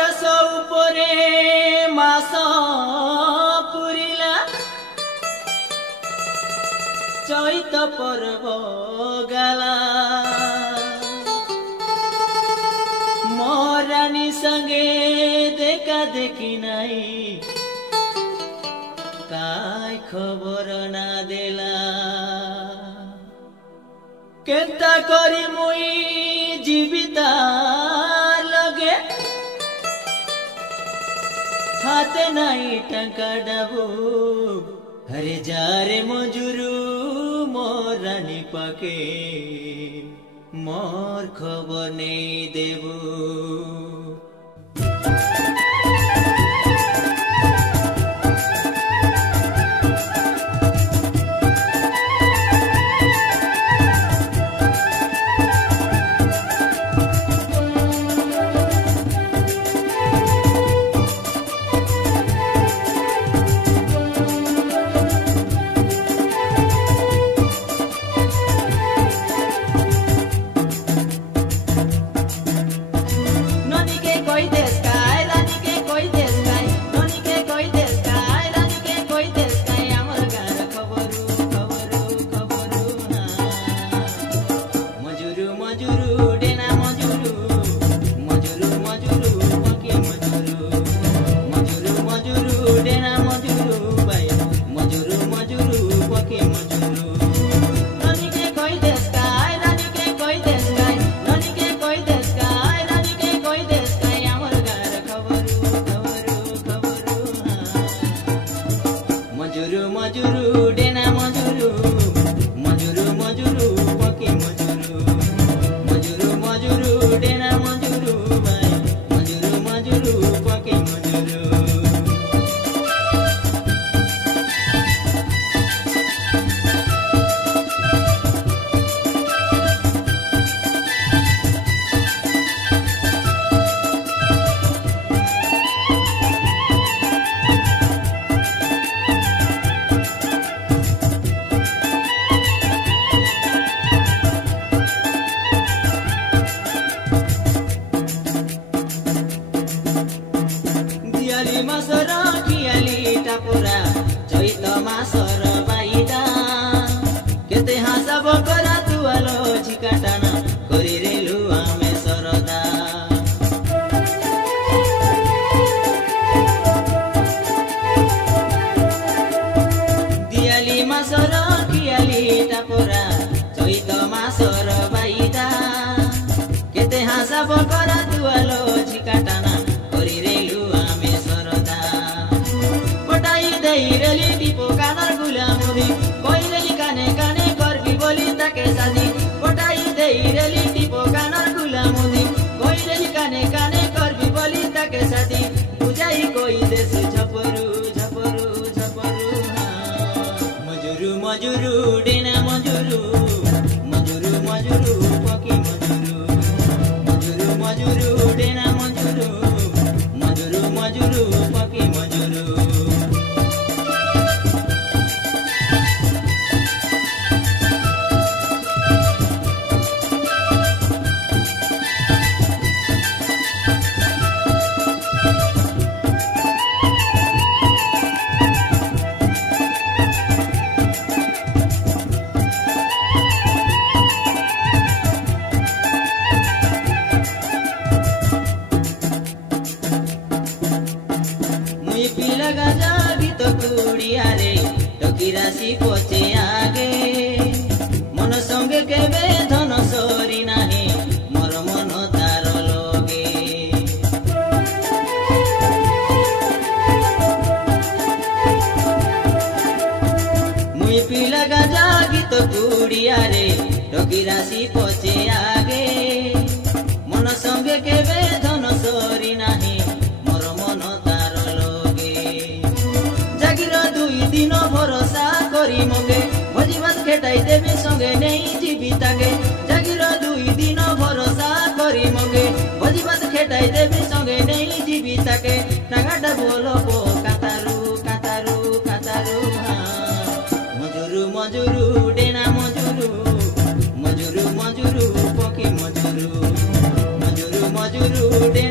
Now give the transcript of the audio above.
बरस उपरे मास पुरिला चैत पर्व गला मोरानी संगे देखा देखी नहीं काय खबर ना देला केंता करी मुई जीविता लगे हाथे नहीं टंका डाबू हरे जारे मजुरू मोरानी पाके मोर खबर नहीं देबू राशि पचे आगे मन संगे केबे धन सरी नाही मोर मन तार लगे जागिर दुई दिन भरोसा करी मगे भोजी भात खेटाई देवी संगे नहीं जीवितागे जागिर दुई दिन भरोसा करी मगे भोजी भात खेटाई देवी संगे नहीं जीवितागे नागाटा बोलो बो कातारू कातारू कातारू मजुरू मजुरू डेना मजुरू मजुरू मजुरू पकी मजुरू मजुरू मजुरू डेना